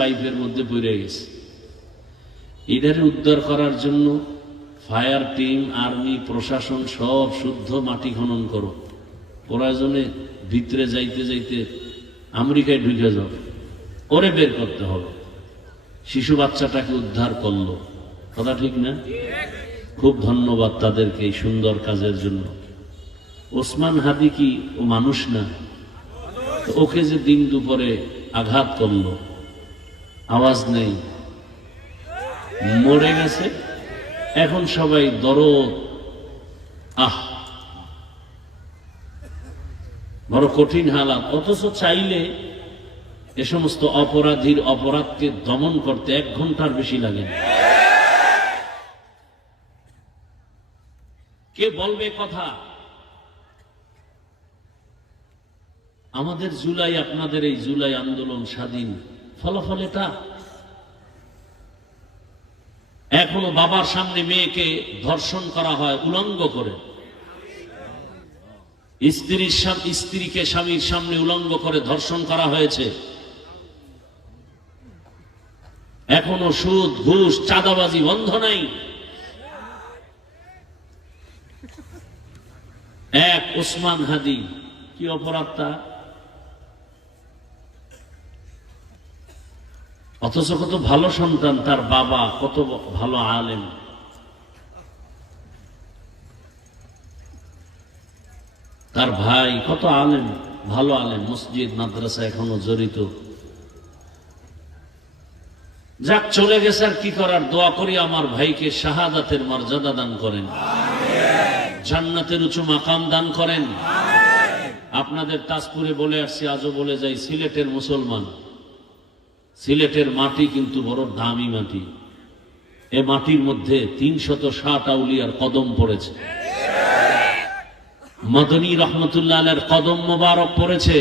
পাইপের মধ্যে পড়ে গেছে। এটারে উদ্ধার করার জন্য ফায়ার টিম, আর্মি, প্রশাসন সব শুদ্ধ মাটি খনন করো, প্রয়োজনে ভিতরে যাইতে যাইতে আমেরিকায় ঢুকে যাও, করে বের করতে হবে। শিশু বাচ্চাটাকে উদ্ধার করলো, কথা ঠিক না? খুব ধন্যবাদ তাদেরকে এই সুন্দর কাজের জন্য। ওসমান হাদি কি ও মানুষ না? ওকে যে দিন দুপুরে আঘাত করলো, আওয়াজ নেই, মরে গেছে। এখন সবাই দরদ, বড় কঠিন হালাত। অথচ চাইলে এ সমস্ত অপরাধীর অপরাধকে দমন করতে 1 ঘন্টার বেশি লাগে না। কে বলবে কথা? আমাদের জুলাই, আপনাদের এই জুলাই আন্দোলন স্বাধীন, ফলাফল এটা। এখনো বাবার সামনে মেয়েকে ধর্ষণ করা হয় উলঙ্গ করে, স্ত্রীকে স্বামীর সামনে উলঙ্গ করে ধর্ষণ করা হয়েছে। এখনো সুদ, ঘুষ, চাঁদাবাজি বন্ধ নাই। এক ওসমান হাদি, কি অপরাধ তা? অথচ কত ভালো সন্তান, তার বাবা কত ভালো আলেম, তার ভাই কত আলেম, ভালো আলেম, মসজিদ মাদ্রাসা এখনো জড়িত। যাক, চলে গেছে, আর কি করার। দোয়া করি আমার ভাইকে শাহাদাতের মর্যাদা দান করেন, জান্নাতের উঁচু মাকাম দান করেন। আপনাদের তাজপুরে বলে আসছি, আজও বলে যাই, সিলেটের মুসলমান, সিলেটের মাটি কিন্তু বড় দামি মাটি। এ মাটির মধ্যে 360 আউলিয়ার কদম পড়েছে। মদনী রহমতুল্লাহ আলাইহির কদম মোবারক পড়েছে।